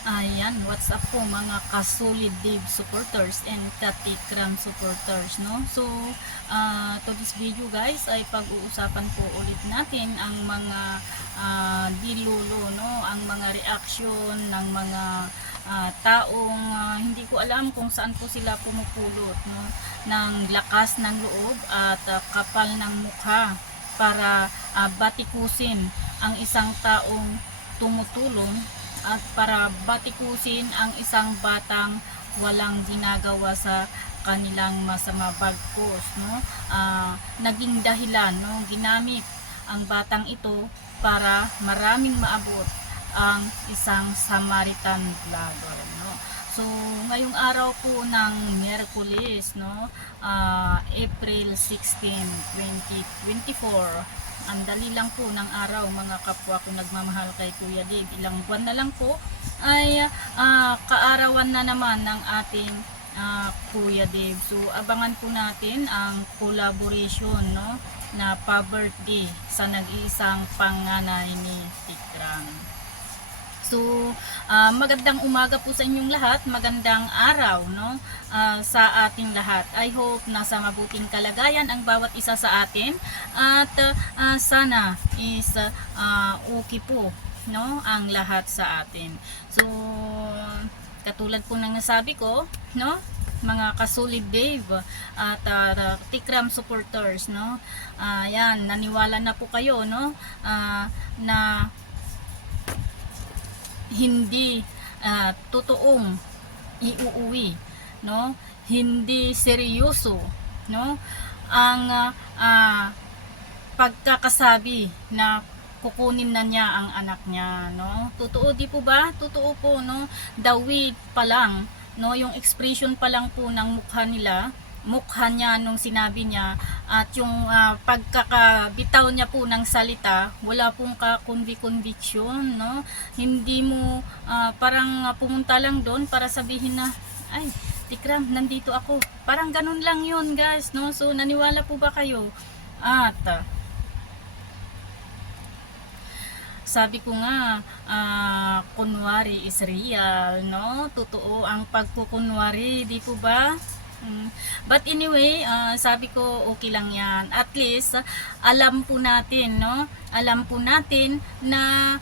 Ayan, what's up po mga kasolid Dave supporters and Katikram supporters, no? So, to this video guys ay pag-uusapan po ulit natin ang mga dilulo, no? Ang mga reaction ng mga taong hindi ko alam kung saan po sila pumupulot, no? Ng lakas ng loob at kapal ng mukha para batikusin ang isang taong tumutulong at para batikusin ang isang batang walang ginagawa sa kanilang masama, bagkos no naging dahilan, no, ginamit ang batang ito para maraming maabot ang isang Samaritan vlogger, no. So ngayong araw po ng Miyerkules, no, April 16, 2024, ang dali lang po ng araw mga kapwa ko nagmamahal kay Kuya Dave. Ilang buwan na lang po ay kaarawan na naman ng ating Kuya Dave. So abangan po natin ang collaboration, no, na pa-birthday sa nag-iisang panganay ni Tikram. So, magandang umaga po sa inyong lahat, magandang araw, no, sa ating lahat. I hope nasa mabuting kalagayan ang bawat isa sa atin at sana is okay po, no, ang lahat sa atin. So, katulad po ng nasabi ko, no, mga kasolid Dave at Tikram supporters, no, yan, naniwala na po kayo, no, na hindi totoong iuuwi, no, hindi seryoso, no, ang pagkakasabi na kukunin na niya ang anak niya, no. Totoo di po ba? Totoo po, no. The way pa lang, no, yung expression pa lang po ng mukha niya nung sinabi niya at yung pagkakabitaw niya po ng salita, wala pong conviction, no. Hindi mo parang pumunta lang doon para sabihin na, ay, Tikram, nandito ako. Parang ganun lang yun guys, no. So naniwala po ba kayo? At sabi ko nga, kunwari is real, no? Totoo ang pagkukunwari, di po ba? But anyway, sabi ko okay lang yan. At least, alam po natin, no? Alam po natin na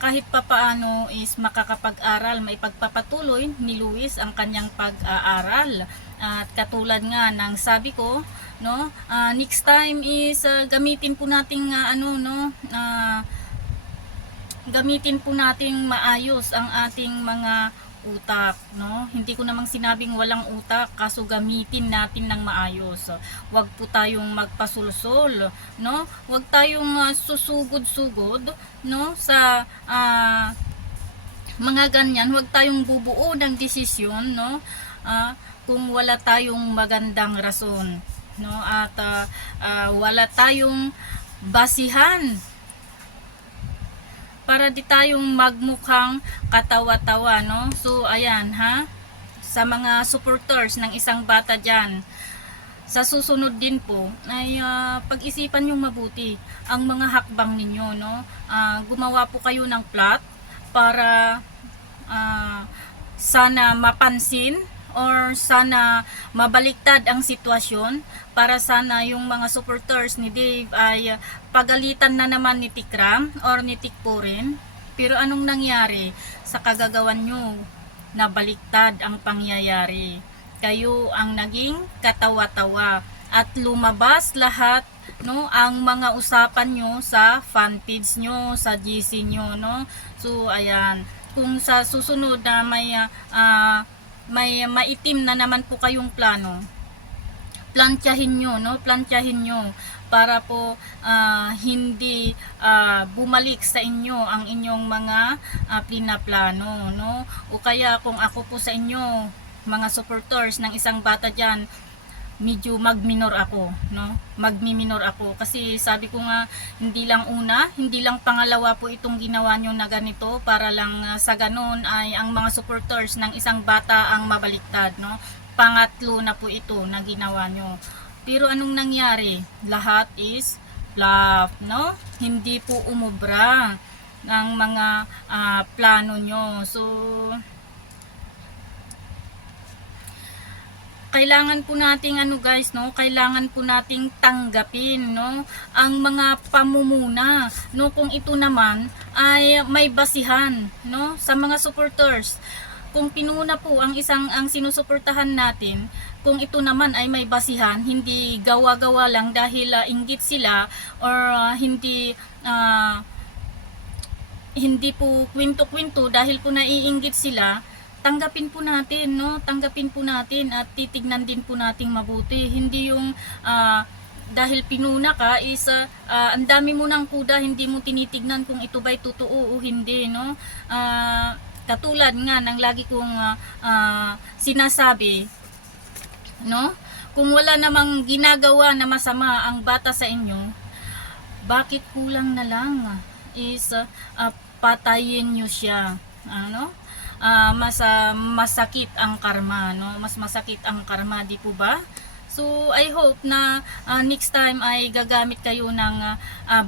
kahit papaano is makakapag-aral, may pagpapatuloy ni Luis ang kanyang pag-aaral. At katulad nga ng sabi ko, no? Next time is gamitin po nating gamitin po nating maayos ang ating mga utak, no. Hindi ko namang sinabing walang utak, kaso gamitin natin ng maayos. Huwag po tayong magpasulsol, no. Huwag tayong susugod-sugod, no, sa mga ganyan. Huwag tayong bubuo ng desisyon, no, kung wala tayong magandang rason, no, at wala tayong basihan para di tayong magmukhang katawa-tawa, no. So ayan ha, sa mga supporters ng isang bata dyan, sa susunod din po ay pag-isipan yung mabuti ang mga hakbang ninyo, no. Gumawa po kayo ng plot para sana mapansin or sana mabaliktad ang sitwasyon, para sana yung mga supporters ni Dave ay pagalitan na naman ni Tikram or ni Tikpo rin. Pero anong nangyari sa kagagawan nyo? Nabaliktad ang pangyayari. Kayo ang naging katawa-tawa at lumabas lahat, no, ang mga usapan nyo sa fan page nyo, sa GC nyo, no. So ayan, kung sa susunod na may maitim na naman po kayong plano, plantyahin nyo, no, plantyahin nyo para po hindi bumalik sa inyo ang inyong mga plinaplano, no. O kaya kung ako po sa inyo, mga supporters ng isang bata dyan, medyo magminor ako, no, magmiminor ako, kasi sabi ko nga, hindi lang una, hindi lang pangalawa po itong ginawa nyo na ganito para lang sa ganon ay ang mga supporters ng isang bata ang mabaliktad, no. Pangatlo na po ito na ginawa nyo. Pero anong nangyari? Lahat is love, no, hindi po umubra. ng mga plano nyo. So kailangan po nating guys, no, kailangan po nating tanggapin, no, ang mga pamumuna, no, kung ito naman ay may basihan, no, sa mga supporters. Kung pinuna po ang sinusuportahan natin, kung ito naman ay may basihan, hindi gawa-gawa lang dahil inggit sila, or hindi po kwento-kwento dahil po naiinggit sila, tanggapin po natin, no? Tanggapin po natin at titignan din po nating mabuti. Hindi yung dahil pinuna ka is ang dami mo ng kuda, hindi mo tinitignan kung ito ba'y totoo o hindi, no? Katulad nga ng lagi kong sinasabi, no? Kung wala namang ginagawa na masama ang bata sa inyo, bakit kulang na lang is patayin nyo siya, ano? Masakit ang karma, no? Mas masakit ang karma, di po ba? So I hope na next time ay gagamit kayo ng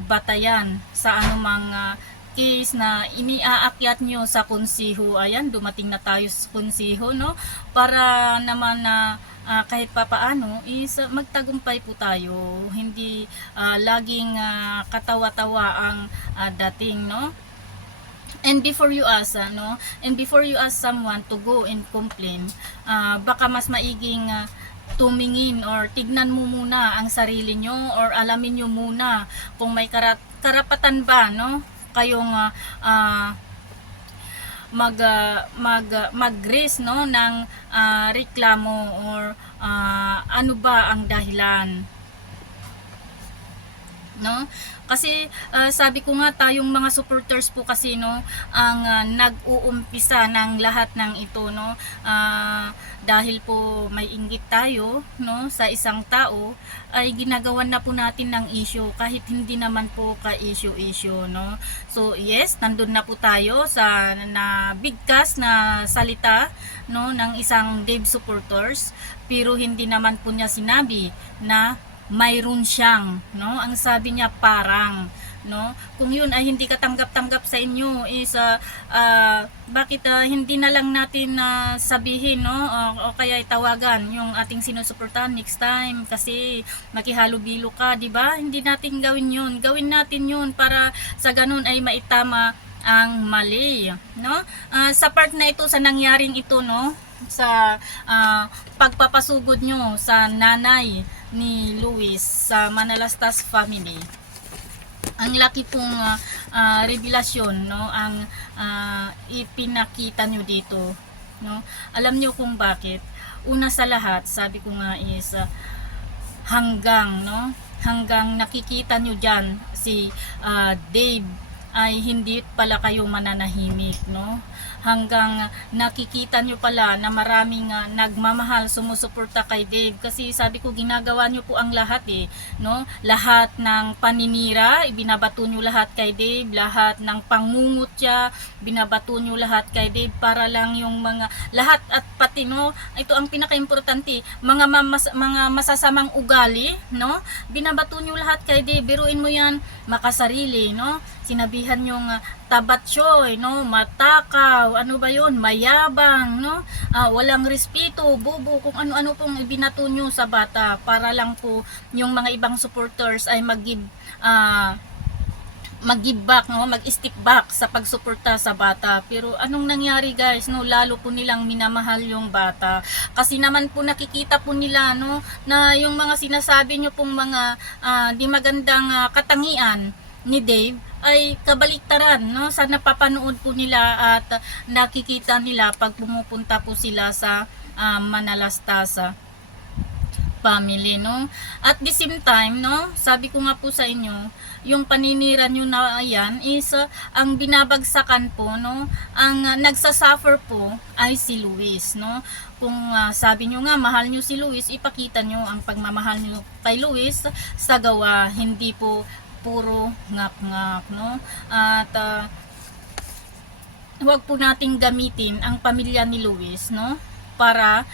batayan sa anumang case na iniaakyat nyo sa konsiho. Ayan, dumating na tayo sa konsiho, no? Para naman na kahit papaano is magtagumpay po tayo. Hindi laging katawa-tawa ang dating, no? And before you ask someone to go and complain, baka mas maiging tumingin or tignan mo muna ang sarili nyo, or alamin nyo muna kung may karapatan ba, no, kayong mag-raise, no, ng reklamo, or ano ba ang dahilan, no? Kasi sabi ko nga, tayong mga supporters po kasi, no, ang nag-uumpisa ng lahat ng ito, no. Dahil po may inggit tayo, no, sa isang tao, ay ginagawan na po natin ng issue kahit hindi naman po ka-issue, no. So yes, nandun na po tayo sa bigkas na salita, no, ng isang Dave supporters, pero hindi naman po niya sinabi na mayroon siyang, no, ang sabi niya parang, no, kung yun ay hindi katanggap-tanggap sa inyo is bakit hindi na lang natin sabihin, no, o kaya itawagan yung ating sinusuportahan next time kasi makihalubilo ka, di ba? Hindi natin gawin natin yun para sa ganun ay maitama ang mali, no? Sa part na ito, sa nangyaring ito, no, sa pagpapasugod nyo sa nanay ni Luis sa Manalastas family, ang laki pong revelasyon, no, ang ipinakita nyo dito, no. Alam nyo kung bakit? Una sa lahat, sabi ko nga is hanggang nakikita nyo dyan si Dave ay hindi pala kayo mananahimik, no? Hanggang nakikita nyo pala na maraming nagmamahal, sumusuporta kay Dave, kasi sabi ko ginagawa nyo po ang lahat, no? Lahat ng paninira, ibinabato nyo lahat kay Dave, lahat ng pangungutya, binabato nyo lahat kay Dave para lang yung mga lahat, at pati, no, ito ang pinaka-importante, mga masasamang ugali, no? Binabato nyo lahat kay Dave. Biruin mo yan, makasarili, no? Sinabihan yung tabatsoy, no, matakaw, ano ba yun, mayabang, no, walang respeto, bobo, kung ano-ano pong ibinato nyo sa bata para lang po yung mga ibang supporters ay mag-give back, no, mag-stick back sa pagsuporta sa bata. Pero anong nangyari, guys, no, lalo po nilang minamahal yung bata kasi naman po nakikita po nila, no, na yung mga sinasabi nyo pong mga di magandang katangian ni Dave ay kabaliktaran, no, sa napapanood po nila at nakikita nila pag pumupunta po sila sa Manalastas family, no. At the same time, no, sabi ko nga po sa inyo, yung paninira nyo na yan is ang binabagsakan po, no, ang nagsasuffer po ay si Luis, no. Kung sabi nyo nga mahal nyo si Luis, ipakita nyo ang pagmamahal nyo kay Luis sa gawa, hindi po puro ngak-ngak, no. At huwag po nating gamitin ang pamilya ni Luis, no, para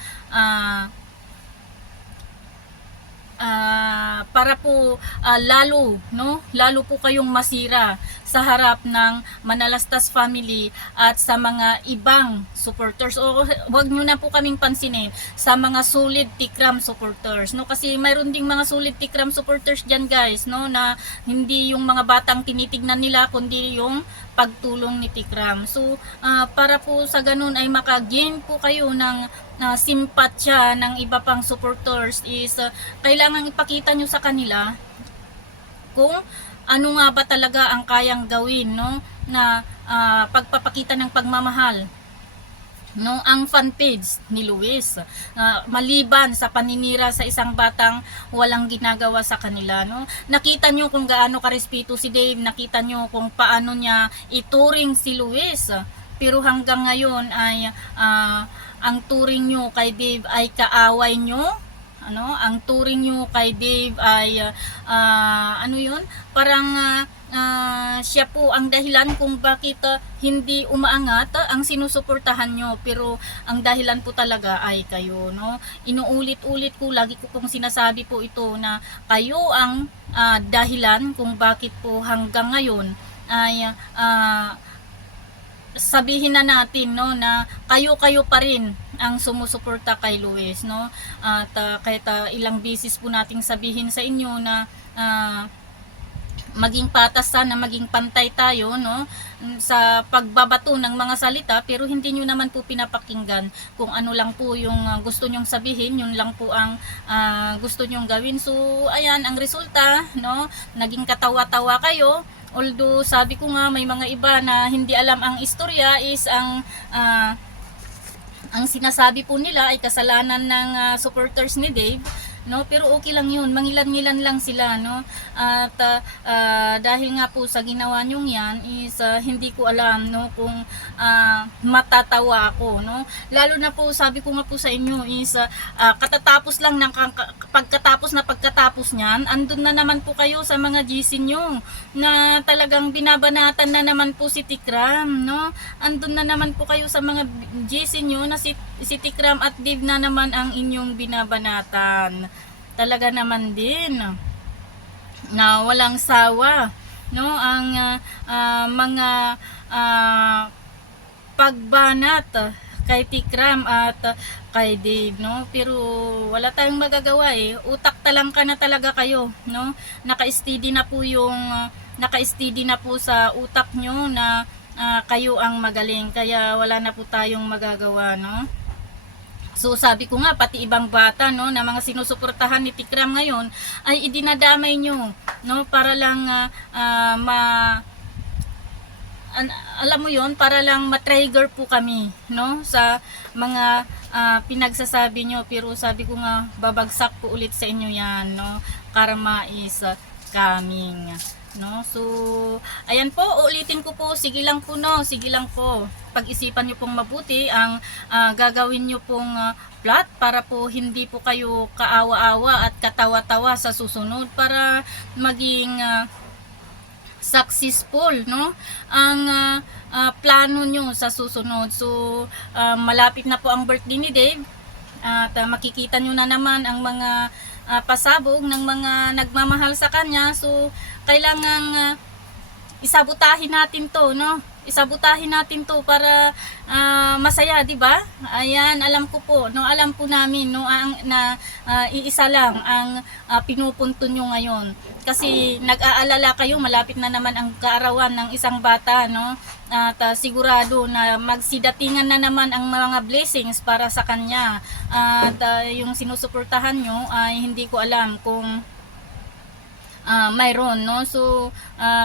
para po lalo po kayong masira sa harap ng Manalastas family at sa mga ibang supporters, o wag nyo na po kaming pansinin sa mga solid Tikram supporters, no, kasi mayroon ding mga solid Tikram supporters diyan, guys, no, na hindi yung mga batang tinitignan nila kundi yung pagtulong ni Tikram. So para po sa ganun ay makagain po kayo ng simpatya ng iba pang supporters, is kailangan ipakita nyo sa kanila kung ano nga ba talaga ang kayang gawin, no, na pagpapakita ng pagmamahal, no, ang fan page ni Luis, maliban sa paninira sa isang batang walang ginagawa sa kanila, no. Nakita nyo kung gaano karespeto si Dave, nakita nyo kung paano niya ituring si Luis, pero hanggang ngayon ay ang turing nyo kay Dave ay kaaway nyo, ano, ang turing nyo kay Dave ay ano yun, parang siya po ang dahilan kung bakit hindi umaangat ang sinusuportahan nyo, pero ang dahilan po talaga ay kayo, no. Inuulit-ulit ko, lagi ko pong sinasabi po ito, na kayo ang dahilan kung bakit po hanggang ngayon ay sabihin na natin, no, na kayo pa rin ang sumusuporta kay Luis, no. At kahit ilang beses po nating sabihin sa inyo na maging patas sana, maging pantay tayo, no, sa pagbabato ng mga salita, pero hindi nyo naman po pinapakinggan. Kung ano lang po yung gusto nyong sabihin, yun lang po ang gusto nyong gawin. So ayan ang resulta, no, naging katawa-tawa kayo. Although sabi ko nga, may mga iba na hindi alam ang istorya, is ang sinasabi po nila ay kasalanan ng supporters ni Dave, no, pero okay lang yun, mangilan-ngilan lang sila, no. At dahil nga po sa ginawa nyong yan, is hindi ko alam, no, kung matatawa ako, no. Lalo na po, sabi ko nga po sa inyo, is katatapos lang ng pagkatapos niyan, andun na naman po kayo sa mga GC nyo na talagang binabanatan na naman po si Tikram, no. Andun na naman po kayo sa mga GC nyo na si Tikram at Dave na naman ang inyong binabanatan. Talaga naman din na walang sawa, no, ang mga pagbanat kay Tikram at kay Dave, no. Pero wala tayong magagawa eh. Utak talang ka na talaga kayo, no. Naka-steady na po sa utak nyo na kayo ang magaling, kaya wala na po tayong magagawa, no. So sabi ko nga, pati ibang bata, no, na mga sinusuportahan ni Tikram ngayon ay idinadamay nyo, no, para lang alam mo yon, para lang matrigger po kami, no, sa mga pinagsasabi nyo. Pero sabi ko nga, babagsak po ulit sa inyo yan, no. Karma is coming, no. So ayan po, ulitin ko po, sige lang po, no, sige lang po, pag-isipan nyo pong mabuti ang gagawin nyo pong plot para po hindi po kayo kaawa-awa at katawa-tawa sa susunod, para maging successful, no, ang plano nyo sa susunod. So malapit na po ang birthday ni Dave, at makikita nyo na naman ang mga pasabog ng mga nagmamahal sa kanya. So kailangang isabotahin natin to, no, isabotahin natin to para masaya, di ba? Ayan, alam ko po, no, alam po namin, no, na iisa lang ang pinupunto nyo ngayon, kasi nag-aalala kayo, malapit na naman ang kaarawan ng isang bata, no, at sigurado na magsidatingan na naman ang mga blessings para sa kanya, at yung sinusuportahan nyo ay hindi ko alam kung mayroon, no. So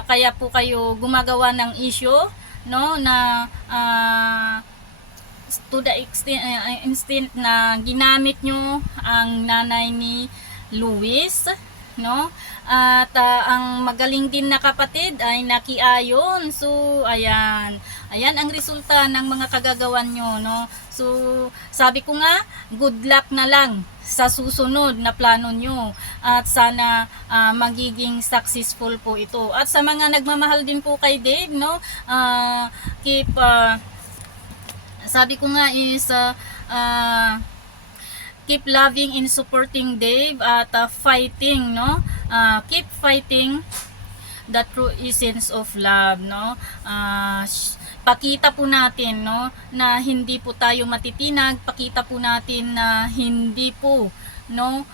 kaya po kayo gumagawa ng issue, no, na to the extent na ginamit nyo ang nanay ni Luis, no, at ang magaling din na kapatid ay nakiayon. So ayan ang resulta ng mga kagagawan nyo, no. So sabi ko nga, good luck na lang sa susunod na plano nyo, at sana magiging successful po ito. At sa mga nagmamahal din po kay Dave, no, sabi ko nga is keep loving and supporting Dave at fighting, no? Keep fighting the true essence of love, no? Pakita po natin, no, na hindi po tayo matitinag, pakita po natin na hindi po, no,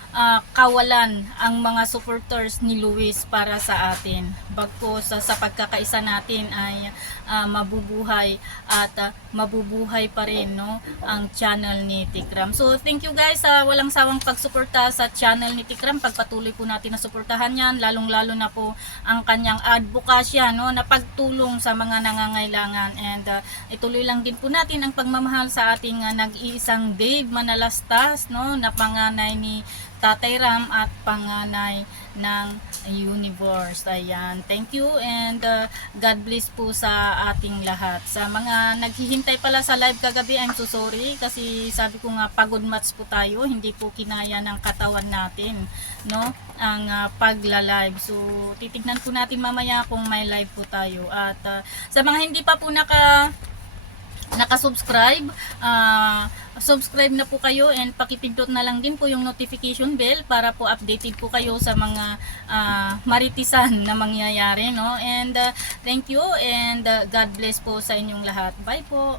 kawalan ang mga supporters ni Luis para sa atin. Bagkus sa pagkakaisa natin ay mabubuhay at mabubuhay pa rin, no, ang channel ni Tikram. So thank you guys sa walang sawang pagsuporta sa channel ni Tikram. Pagpatuloy po natin na suportahan yan, lalong-lalo na po ang kanyang advokasya, no, na pagtulong sa mga nangangailangan, and ituloy lang din po natin ang pagmamahal sa ating nag-iisang Dave Manalastas, no, na panganay ni Tatay Ram at panganay ng universe. Ayan, thank you, and God bless po sa ating lahat. Sa mga naghihintay pala sa live kagabi, I'm so sorry kasi sabi ko nga pagod match po tayo, hindi po kinaya ng katawan natin, no, ang pagla-live. So titignan po natin mamaya kung may live po tayo. At sa mga hindi pa po nakasubscribe, subscribe na po kayo, and pakipindot na lang din po yung notification bell para po updated po kayo sa mga maritisan na mangyayari, no? And thank you, and God bless po sa inyong lahat. Bye po.